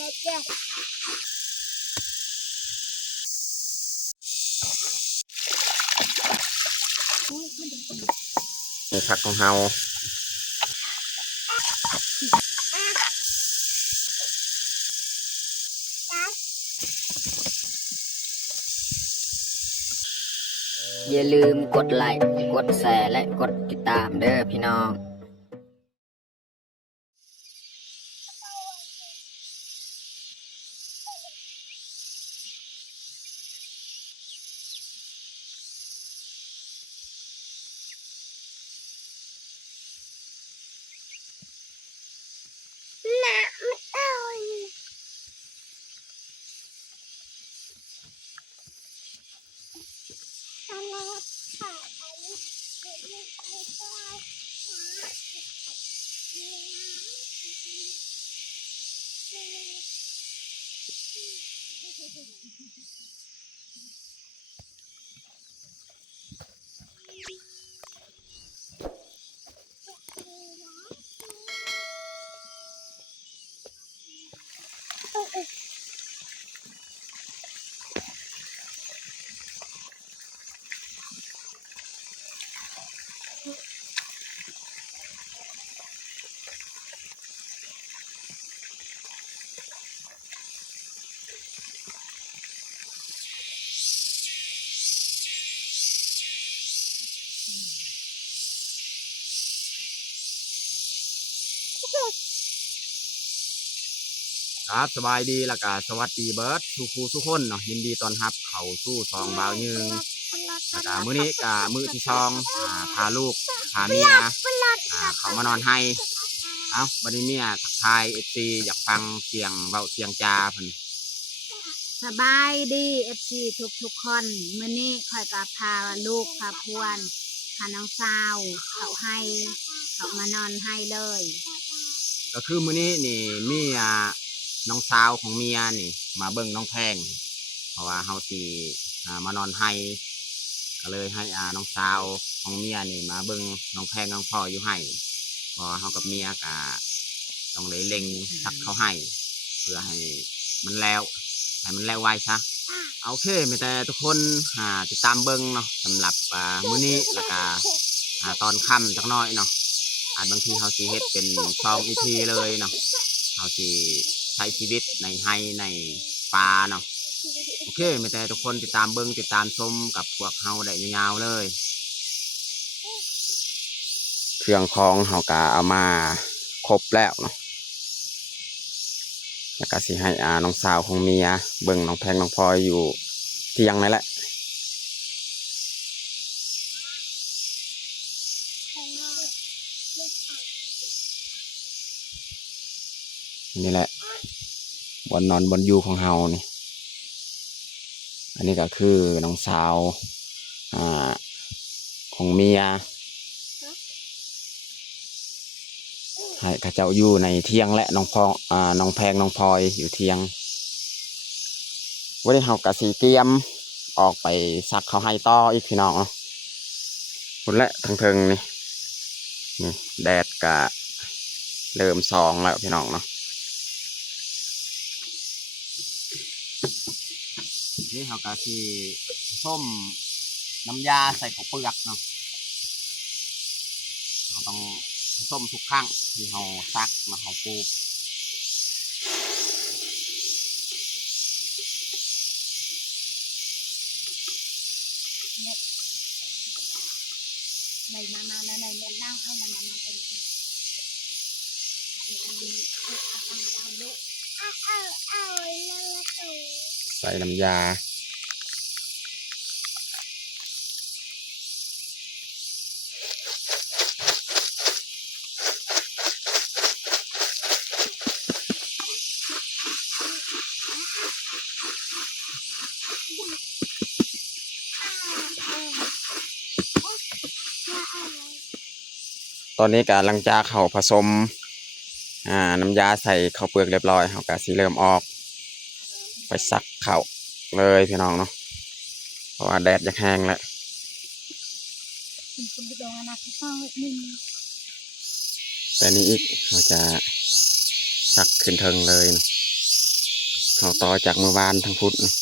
นี่ผักของเฮาอย่าลืมกดไลค์กดแชร์และกดติดตามเด้อพี่น้องครับสบายดีแล้วก็สวัสดีเบิร์ดทุกคนเนาะยินดีต้อนรับเข้าสู่ซองบ่าวยืงแล้วก็มื้อนี้ก็มื้อที่ซองพาลูกพาเมียเขามานอนให้บัดนี้เมียทักทายFCอยากฟังเสียงเว้าเสียงจาเพิ่นสบายดีFCทุกคนมื้อนี้ค่อยก็พาลูกพาพวนพาน้องสาวเขามานอนให้เลยก็คือมื้อนี้นี่มีน้องสาวของเมียนี่มาเบิ่งน้องแพงเพราะว่าเฮาสิมานอนให้ก็เลยให้น้องสาวของเมียนี่มาเบิ่งน้องแพงน้องพ่ออยู่ให้พอเฮากับเมียก็ต้องเลยเล็งสักเขาให้เพื่อให้มันแล้วไวซะโอเคมีแต่ทุกคนติดตามเบิ่งเนาะสำหรับมื้อนี้แล้วก็ตอนค่ำจักหน่อยเนาะบางทีเฮาสิเฮ็ดเป็น2 EPเลยเนาะเฮาสิใช้ชีวิตในไร่ในป่าเนาะโอเคมีแต่ทุกคนติดตามเบิ่งติดตามชมกับพวกเฮาได้ยาวๆเลยเครื่องของเฮาก็เอามาครบแล้วเนาะแล้วก็สิให้น้องสาวของเมียเบิ่งน้องแพงน้องพลอยอยู่เที่ยงนั่นแหละนี่แหละบนนอนบนอยู่ของเฮานี่อันนี้ก็คือน้องสาวของเมียให้ข้าเจ้าอยู่ในเที่ยงและน้องแพงน้องพลอยอยู่เที่ยงวันนี้เฮากะสีเตรียมออกไปซักเขาให้ต่ออีกพี่น้องเนาะคุณและทั้งเทิงนี่แดดกะเริ่มซองแล้วพี่น้องเนาะนี่เฮากะสีส้มน้ำยาใส่ข้าวเปลือกเนาะเราต้องส้มทุกครั้งที่เราซักมาเราปลูกในมาแล้วในเล่นนั่งเอามาเป็นใส่น้ำยาตอนนี้กำลังจะเข้าผสมน้ำยาใส่ข้าวเปลือกเรียบร้อยเขาก็สิเริ่มออกไปซักข้าวเลยพี่น้องเนาะเพราะว่าแดดจะแห้งแล้วแต่นี้อีกเราจะซักขึ้นเทิงเลยนะ เขาต่อจากเมื่อวานทั้งพุธนะ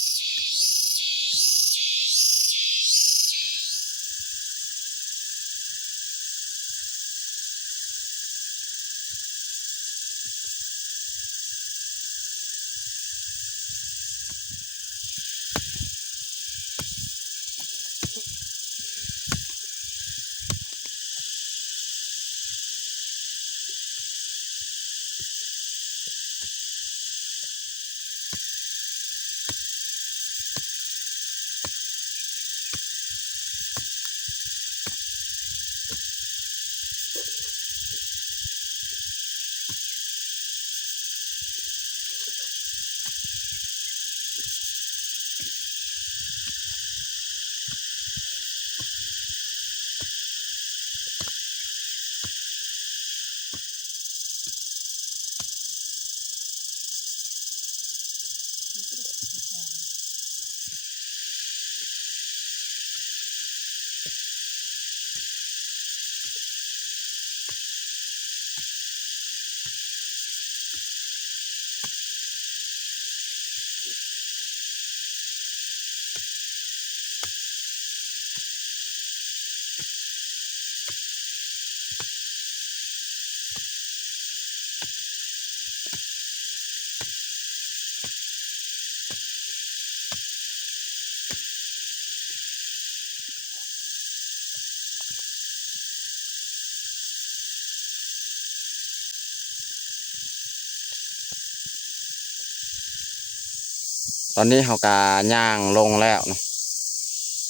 ตอนนี้เขากาย่างลงแล้วเนาะ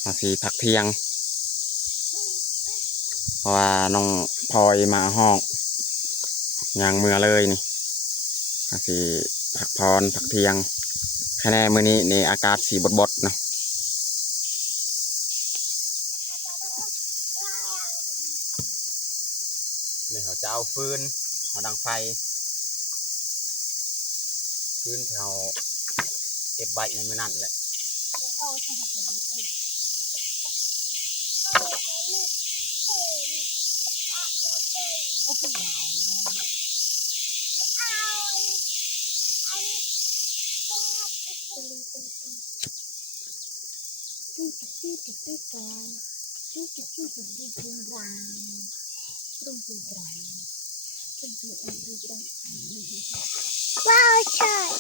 มาสีพักเที่ยงเพราะว่าน้องพลอยมาห้องย่างเมื่อเลยนี่มาสีพักพรพักเที่ยงแค่แน่มื้อนี้ในอากาศสีบดๆเนาะเนี่ยเขาจะเอาฟืนมาดังไฟฟืนแถวเก็บใบในมื้อนั้นแหละ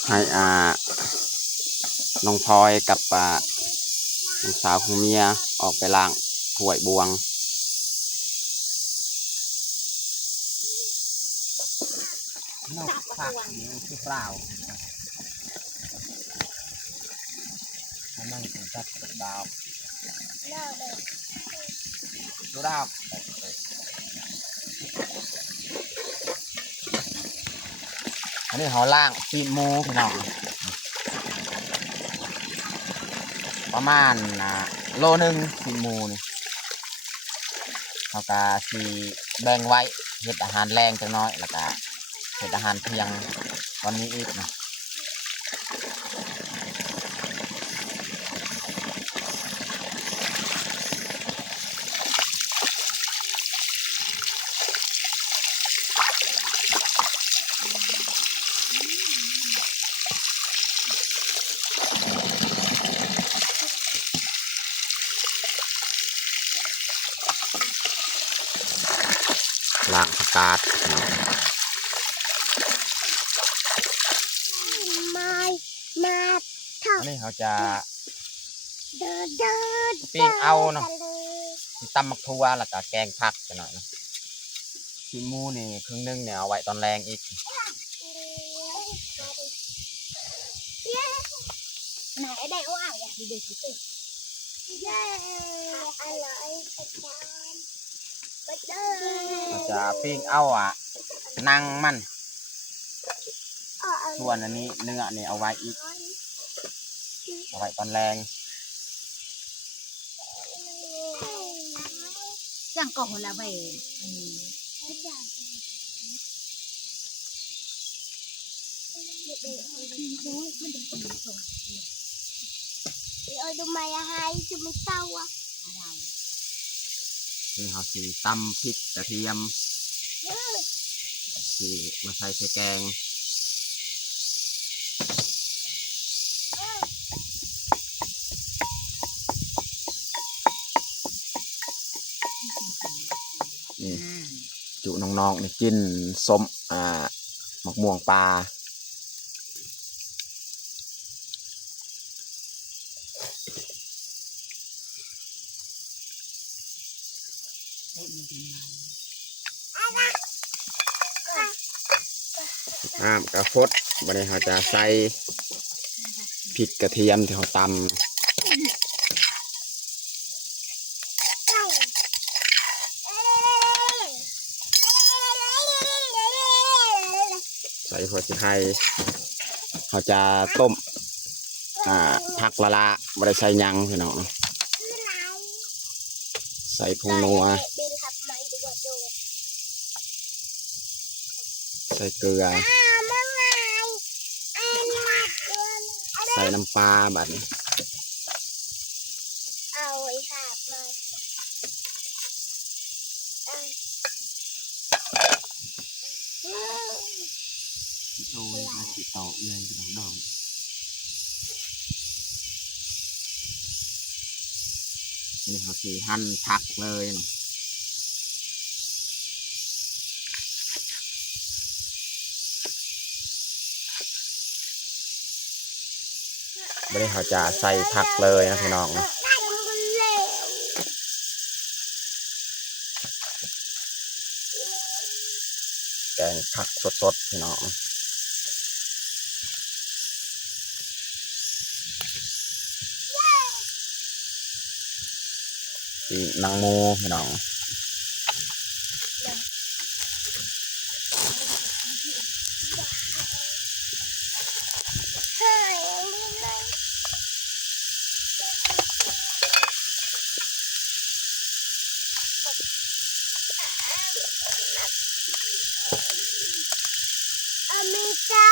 ให้น้องพลอยกับน้องสาวของเมียออกไปล้างถ้วยบวงนอกผักนี่คือเปล่านั่งถึงจัดดาวดูดาวอันนี้เขาล่างปีหมูพี่น้องประมาณโลนึงปีหมูนี่เขาก็สีแบ่งไว้เห็ดอาหารแรงจังน้อยแล้วก็เห็ดอาหารเที่ยงวันนี้อีกนะล้างผักกาดอันนี้เขาจะปิ้งเอาเนาะตำมักทั่วแล้วก็แกงผักไปหน่อยนะชิ้นหมูนี่ครึ่งนึงเนี่ยเอาไว้ตอนแรงอีกไหนได้ว่าอยากดูสิเราจะปิ้งเอานังมันส่วนอันนี้เนื้อนี่เอาไว้อีกเอาไว้ตอนแรง จังก่อนละเว้ยơi đừng mày hai cho mày tao à นี่เขาสีตำพริกกระเทียมสีมาใส่แกง นี่จุน้องๆนี่กินส้มมะม่วงปลากระฟดบัดนี้เราจะใส่พริกกระเทียมที่เราตำใส่หัวสิไทยเราจะต้มผักละไม่ได้ใส่หยังพี่น้องใส่ผงนัวใส่เกลือใส่น้ำปลาแบบนี้เอาไอ้ขาบมาโอ้ยมาติดต่อเอื้อนพี่น้องนี่เขาสีหั่นผักเลยนะไม่ได้เขาจะใส่ผักเลยนะพี่น้องนะแกงผักสดๆพี่น้องอีนางโมพี่น้องอเมริกา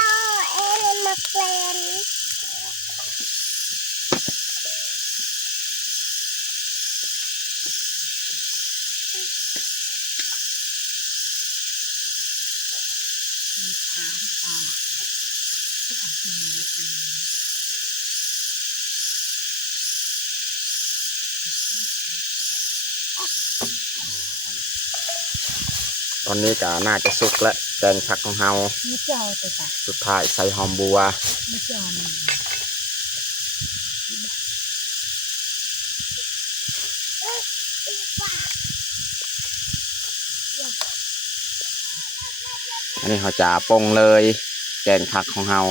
เอเลนมาเฟนตอนนี้ก็น่าจะสุกแล้วแกงผักของเฮา ไม่จอตัวจ้ะ สุดท้ายใส่หอมบัว ไม่จอมัน อันนี้เขาจะปรุงเลยแกงผักของเฮา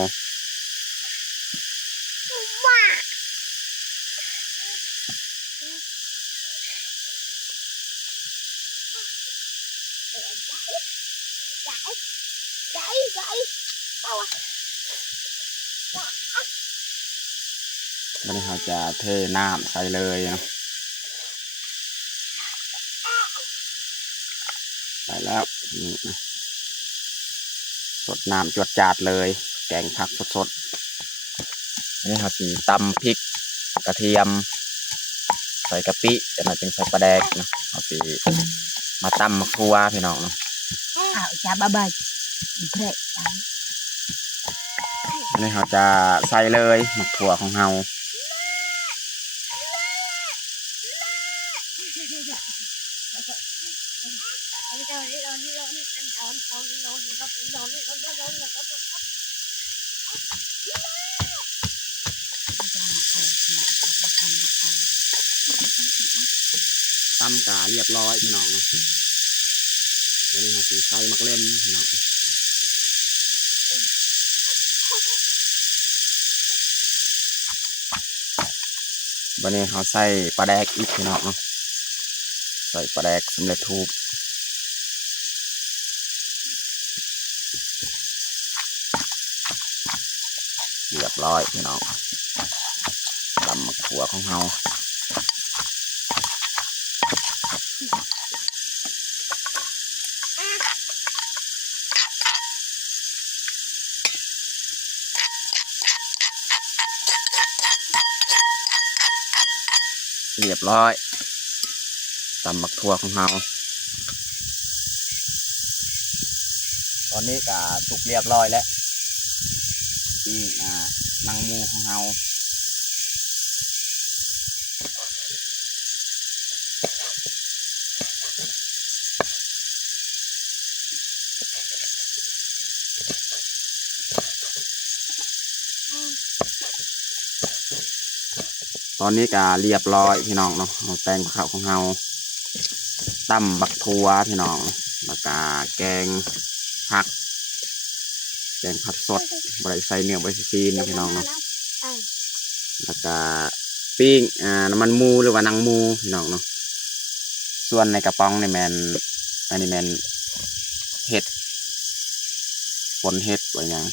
อันนี้เขาจะเทน้ำใส่เลยนะใส่แล้วนี่นะสดน้ำจวดจาดเลยแกงผักสดๆอันนี้เขาสีตำพริกกระเทียมใส่กะปิจะมาจึงใส่ปลาแดกนะเขาสีมาตำมะครัวพี่น้องนะ เอาจ้าบ้าใบอีกแค่ อันนี้เขาจะใส่เลยมะขัวของเฮาตำกาเรียบร้อยพี่น้องนะเดี๋ยวนี้เขาสีใส่มักเล่นพี่น้องวันนี้เขาใส่ปลาแดกอีกพี่น้องเนาะใส่ปลาแดกสำเร็จรูปเรียบร้อยพี่น้องตำมะขัวของเฮาเรียบร้อยตำบักทั่วของเฮาตอนนี้ก็สุกเรียบร้อยแล้วนี่นางมูของเฮา ตอนนี้ก็เรียบร้อยพี่น้องเนาะเอาแตงข้าวของเฮาตั้มบักทัวพี่น้องแล้วก็แกงผักแกงผักสดบริใส่เนื้อบริซีนนะพี่น้องเนาะแล้วก็ปิ้งน้ำมันหมูหรือว่าหนังหมูพี่น้องเนาะส่วนในกระป๋องนี่แมนอันนี้แมนเห็ดปนเห็ดไว้ยัง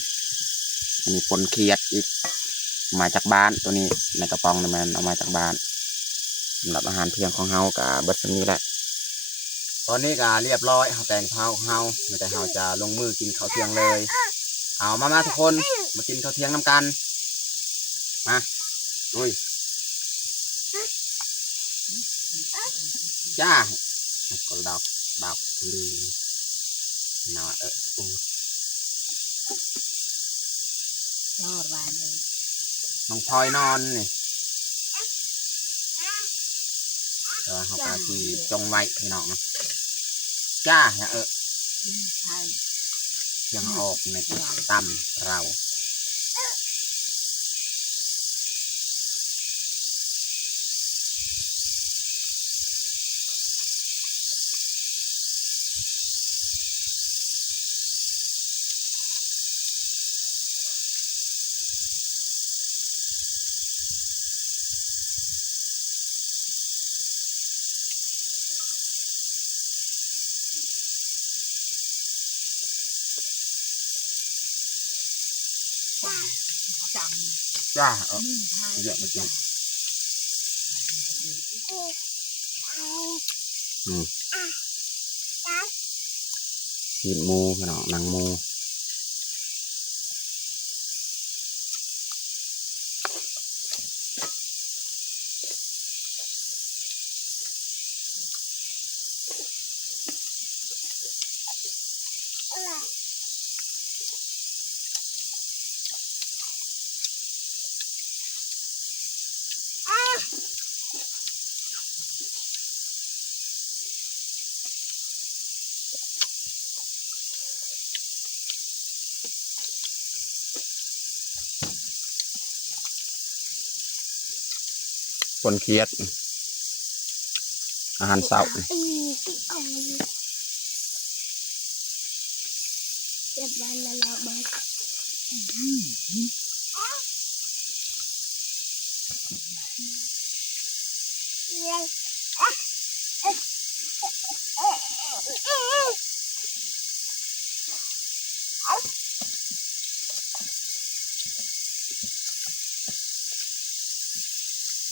อันนี้ปนเขียดอีกมาจากบ้านตัวนี้ในกระป๋องนี่แมนเอามาจากบ้านสำหรับอาหารเที่ยงของเฮากับเบิร์ตนี้แหละตอนนี้ก็เรียบร้อยเฮาแต่งข้าวของเฮาแต่เฮาจะลงมือกินข้าวเที่ยงเลยเอามาทุกคนมากินข้าวเที่ยงน้ำกันมาอุ้ยจ้าก็ดาวลืมน่าโอ้ รอดวานเลย น้องพลอยนอนนี่แต่ว่าเขาก็ที่จงไว้พี่น้องเนาะจ้าใช่ ยังออกในตั้มเราจัง จ้าใช่ เยอะมากินสีหมูพี่น้องหนังหมูปนเคียดอาหารเช้า เจ็บวันละเราบ้าง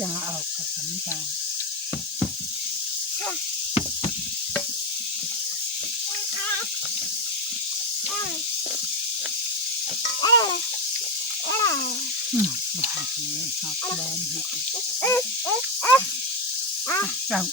จะออกกับสัญญาหักเลยหักแรงหักจัง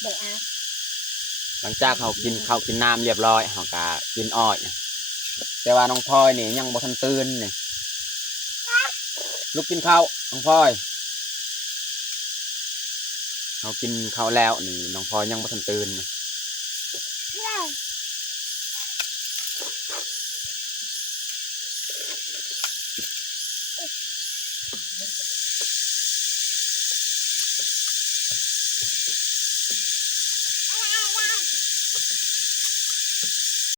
เดี๋ยวอ่ะ หลังจากเขากินข้าวกินน้ำเรียบร้อยเขาก็กินอ้อยแต่ว่าน้องพลอยนี่ยังบ่ทันตื่นนี่ลุกกินข้าวน้องพลอยเขากินข้าวแล้วนี่น้องพลอยยังบ่ทันตื่น